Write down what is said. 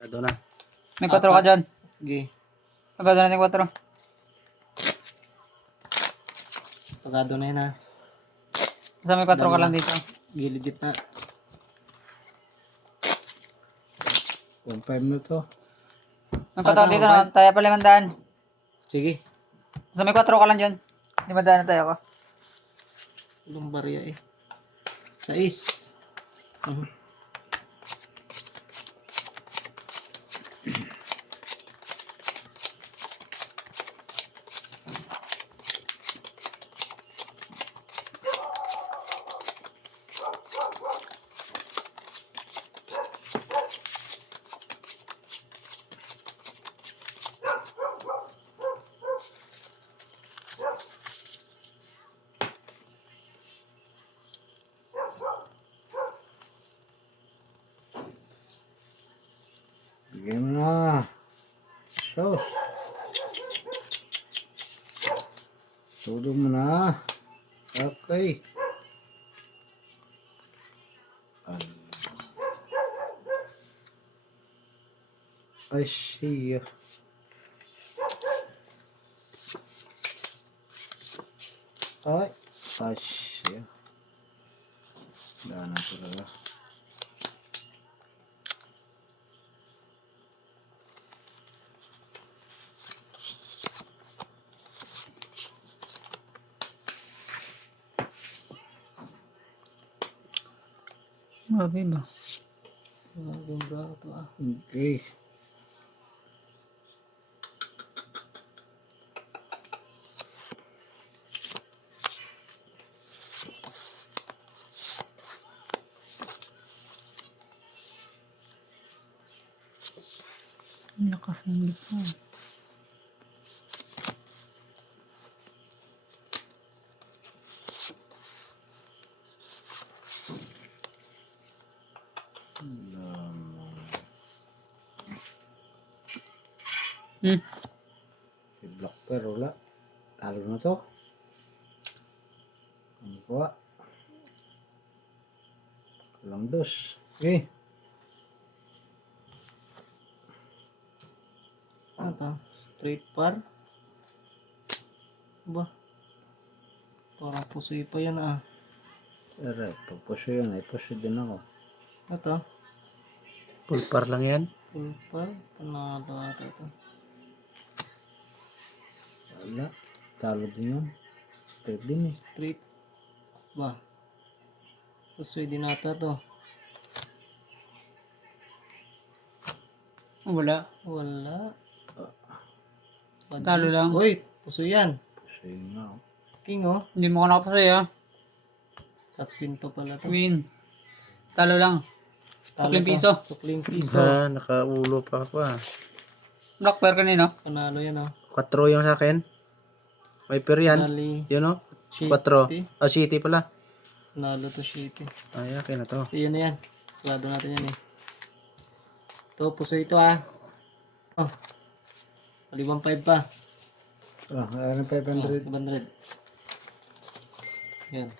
Ito na. May 4 ka dyan. Sige. Pagkado natin 4. Pagkado na yun ha. Basta may 4 ka lang dito. Gilid na. 1.5 na to. May 4 ka dito na. Tayo pa 500. Sige. Basta may 4 ka lang dyan. 500 na tayo ko. Walang barya eh. 6. Bigyan mo na. So. Tulog mo na. Okay. Ay, siya. Ay, siya. Daan na talaga. Grabe ba? Magandang gato ah. Okay. Ang lakas ng gitna. Si Black Pearl wala. Talo na to. Ano kuha? Kulang dos. Okay. Ano to? Straight par? Ba? Parang pusoy pa yan ah. Alright. Pagpusyo yun. Ay pusyo din ako. Ano to? Full par lang yan. Full par? Panalo ata ito. Wala. Talo din yun. Straight din eh. Straight. Ba? Pusoy din ata to. Wala. Wala. Talo lang. Uy, pusoy yan. Pusyo yun nga. King oh. Hindi mo ka nakapasay ah. Tatpin pa pala to. Queen. Talo lang. Talo Sukling to. piso. Sukling piso. Nakaulo pa ako ah. Black pair kanina. Panalo yan oh. 4 yung sa akin. Viper yan. Dali. Yun o. Shitty. 4. City pala. Panalo to shitty. Ay, okay na to. So yun na yan. Sarado natin yan eh. Ito, puso ito ah. Oh. 5 pa. Ah, ano 500? 500. Yan.